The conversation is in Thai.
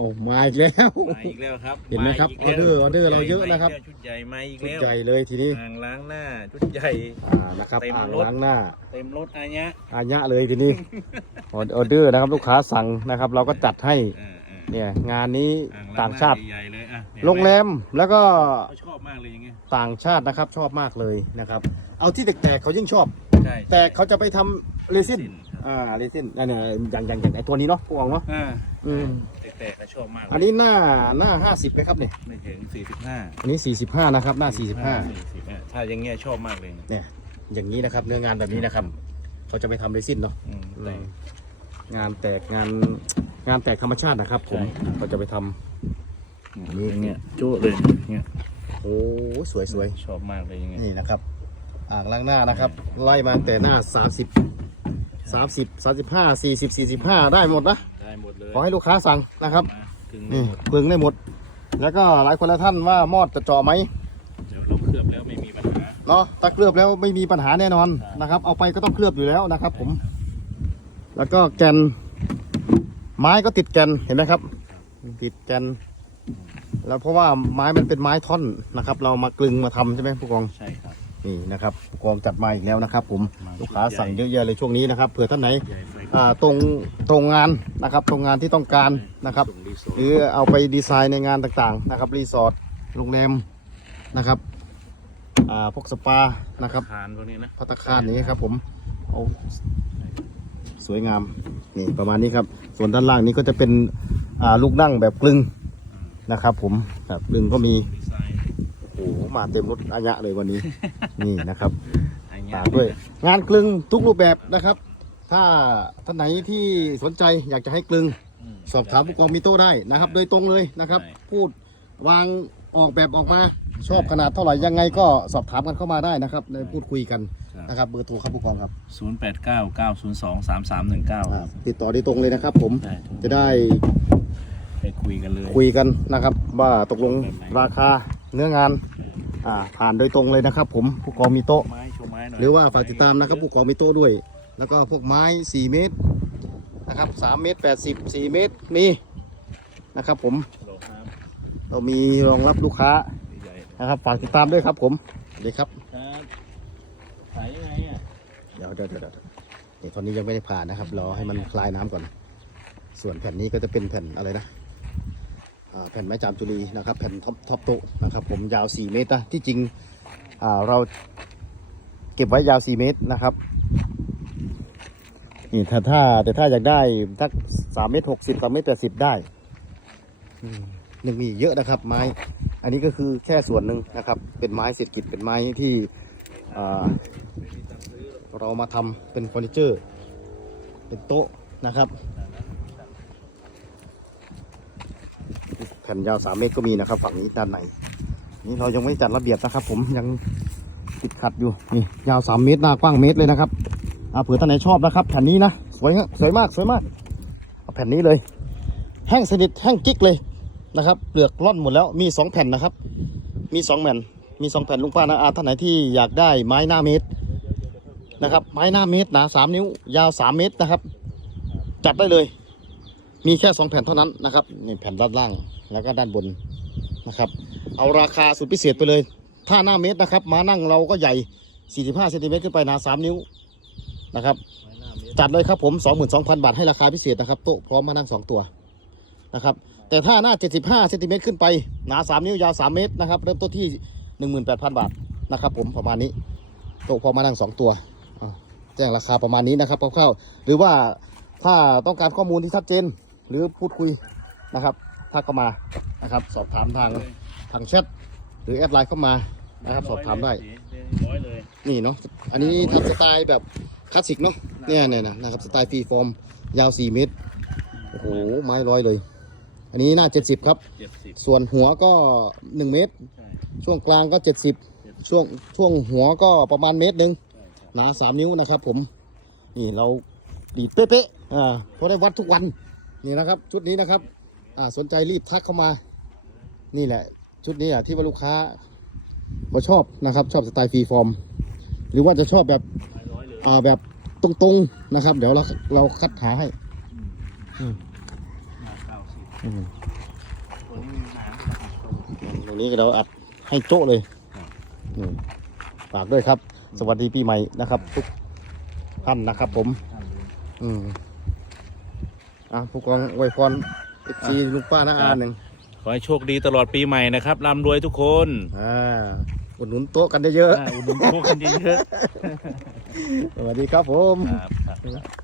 อ้มาอีกแล้ว มาอีกแล้วครับเห็นไหมครับากแล้วออเดอร์ออเดอร์เราเยอะนะครับ ชุดใหญ่มาอีกชุดแล้วใหญ่เลยทีนี้อ่างล้างหน้าชุดใหญ่ อ่านะครับเต็มอ่างรถ ล้างหน้าเต็มรถอันเนี้ยอาญะเลยทีนี้ออออเดอร์นะครับลูกค้าสั่งนะครับ เราก็จัดให้อ่าอ่าเนี่ยงานนี้อ่ล้ต่างชาติใหญ่ๆเลยอะเห็นไหโรงแรมแล้วก็เขาชอบมากเลยอย่างเงี้ยต่างชาตินะครับชอบมากเลยนะครับ เอาที่แตกๆเขายิ่งชอบ ใช่แต่เขาจะไปทำเรซินครับ อ่าเรซินอันเนี้ยอย่างอย่างอย่างไอตัวนี้เนาะพวกเนาะอ่าอืมแต่ๆเขาชอบมากเลยอันนี้หน้าหน้าห้าสิบไหมครับเนี่ยไม่ถึงสี่สิบห้าอันนี้สี่สิบห้านะครับ หน้าสี่สิบห้าถ้าอย่างเงี้ยชอบมากเลยเนี่ย อย่างนี้นะครับ เนื้องานแบบนี้นะครับเขาจะไปทำเรซินเนาะอืมแต่ งานแตกงานงานแตกธรรมชาตินะครับผมใช่ เขาจะไปทำอย่างเงี้ยจุเลยเงี้ยโอ้สวยสวยชอบมากเลยอย่างเงี้ย นี่นะครับ อ่างล้างหน้านะครับ ไล่มาแต่หน้าสามสิบ 30 30 35 40 45ได้หมดนะ ได้หมดเลยขอให้ลูกค้าสั่งนะครับมาถึงนี่หมดเปลืองได้หมด แล้วก็หลายคนละท่านว่ามอดจะเจาะไหมเดี๋ยวเราเคลือบแล้วไม่มีปัญหาเนาะถ้าเคลือบแล้วไม่มีปัญหาแน่นอนครับนะครับ เอาไปก็ต้องเคลือบอยู่แล้วนะครับ ผม แล้วก็แกน ไม้ก็ติดแกนเห็นไหมครับ ติดแกน แล้วเพราะว่าไม้มันเป็นไม้ท่อนนะครับ เรามากลึงมาทำใช่ไหมผู้กอง ใช่ครับ นี่นะครับผู้กองจัดมาอีกแล้วนะครับ ผมมาลูกค้าสั่งเยอะแยะเลยช่วงนี้นะครับเผื่อท่านไหนใหญ่ไฟอ่าตรงตรงงานนะครับตรงงานที่ต้องการนะครับส่งรีโซลหรือเอาไปดีไซน์ในงานต่างๆนะครับรีสอร์ทโรงแรมนะครับอ่าพวกสปานะครับคานพวกนี้นะพัตตาคารนี้ครับผมโอ้สวยงามนี่ประมาณนี้ครับ ส่วนด้านล่างนี้ก็จะเป็นอ่าลูกนั่งแบบกลึงนะครับ ผมแบบกลึงก็มีดีไซน์โอ้โหมาเต็มรถอายะเลยวันนี้ นี่นะครับอันเงี้ฝากด้วย งานกลึงทุกรูปแบบนะครับ ถ้าท่านไหนที่สนใจอยากจะให้กลึงมสอบถามผู้กองมิโต้ได้นะครับ โดยตรงเลยนะครับใช่พูดวางออกแบบออกมาชอบขนาดเท่าไหร่ยังไงก็สอบถามกันเข้ามาได้นะครับในพูดคุยกันนะครับเบอร์โทรครับผู้กองครับศูนย์แปดเก้าเก้าศูนย์สองสามสามหนึ่งเก้าอ่าติดต่อโดยตรงเลยนะครับ ผมได้จะได้ไปคุยกันเลยคุยกันนะครับ ว่าตกลงราคาเนื้องาน อ่าผ่านโดยตรงเลยนะครับ ผมผู้กองมิโต้ไม้โชว์ไม้หน่อยหรือว่าฝากติดตามนะครับผู้กองมิโต้ด้วย แล้วก็พวกไม้ 4 เมตรนะครับ3เมตร80 4 เมตรมีนะครับ ผมโลครับเรามีรองรับลูกค้าใหญ่นะครับ ฝากติดตามด้วยครับ ผมสวัสดีครับ ครับขายยังไงอะ เดี๋ยวเดี๋ยวเดี๋ยวเดี๋ยวนี่ตอนนี้ยังไม่ได้ผ่านนะครับรอให้มันคลายน้ำก่อน ส่วนแผ่นนี้ก็จะเป็นแผ่นอะไรนะอ่า แผ่นไม้จามจุลีนะครับ แผ่นท็อปท็อปโตะนะครับ ผมยาว 4 เมตรนะที่จริงเราเก็บไว้ยาว 4 เมตรนะครับนี่ถ้าถ้าแต่ถ้าอยากได้สักสามเมตรหกสิบสามเมตรแปดสิบได้อืมยังมีอีกเยอะนะครับ ไม้ อันนี้ก็คือแค่ส่วนหนึ่งนะครับ เป็นไม้เศรษฐกิจเป็นไม้ที่เรามาทำเป็นเฟอร์นิเจอร์ เป็นโต๊ะนะครับ แผ่ นยาว3เมตรก็มีนะครับ ฝั่งนี้ด้านในนี่เรายังไม่จัดระเบียบนะครับ ผมยังติดขัดอยู่นี่ยาว3เมตรหน้ากว้างเมตรเลยนะครับอ่าเผื่อท่านไหนชอบนะครับ แผ่นนี้นะสวยสวยมากสวยมากเอาแผ่นนี้เลย แห้งสนิทแห้งกิ๊กเลยนะครับเปลือกร่อนหมดแล้วมี 2 แผ่นนะครับ มี2แผ่นมี 2 แผ่นลุงป้านะอาท่านไหนที่อยากได้ไม้หน้าเมตรนะครับ ไม้หน้าเมตรหนาสามนิ้วยาวสามเมตรนะครับ จัดได้เลย มีแค่สองแผ่นเท่านั้นนะครับนี่แผ่นด้านล่างแล้วก็ด้านบนนะครับ เอาราคาสุดพิเศษไปเลย ถ้าหน้าเมตรนะครับมานั่งเราก็ใหญ่ 45เซนติเมตรขึ้นไปหนาสามนิ้วนะครับ จัดเลยครับผม 22,000 บาทให้ราคาพิเศษนะครับโต๊ะพร้อมมานั่ง 2 ตัวนะครับ แต่ถ้าหน้า 75เซนติเมตรขึ้นไปหนา 3 นิ้วยาว 3 เมตรนะครับ เริ่มต้นที่ 18,000 บาทนะครับผมประมาณนี้โต๊ะพร้อมมานั่ง 2 ตัวแจ้งราคาประมาณนี้นะครับคร่าวๆหรือว่าถ้าต้องการข้อมูลที่ชัดเจน หรือพูดคุยนะครับถ้าก็มานะครับ สอบถามทางทางแชทหรือแอดไลน์เข้ามานะครับ สอบถามได้ร้อยเลยนี่เนาะอันนี้ทำสไตล์แบบคลาสสิกเนาะเนี่ยเนี่ยนะนะครับสไตล์ฟรีฟอร์มยาว 4 เมตรโอ้โหไม้ร้อยเลย อันนี้หน้า 70 ครับ เจ็ดสิบส่วนหัวก็ 1 เมตร ใช่ช่วงกลางก็ 70 ช่วงช่วงหัวก็ประมาณเมตรหนึ่งใช่ครับหนา 3 นิ้วนะครับผม นี่เราดีดเป๊ะๆอ่าเพราะได้วัดทุกวัน นี่นะครับ ชุดนี้นะครับอ่าสนใจรีบทักเข้ามา นี่แหละ ชุดนี้อะที่ว่าลูกค้าเขาชอบนะครับ ชอบสไตล์ฟรีฟอร์ม หรือว่าจะชอบแบบอ่าแบบตรงๆนะครับ เดี๋ยวเราเราคัดหาให้ตรงนี้เราอัดให้โจ้เลยฝากด้วยครับ สวัสดีปีใหม่นะครับ ทุกท่านนะครับผม อืม อะผู้กองอวยพรเอฟซีลุงป้าน้าอาหนึ่งขอให้โชคดีตลอดปีใหม่นะครับร่ำรวยทุกคนอ่าอุดหนุนโต๊ะกันเยอะอ่าอุดหนุนพวกกันเยอะๆ สวัสดีครับผมๆครับครับ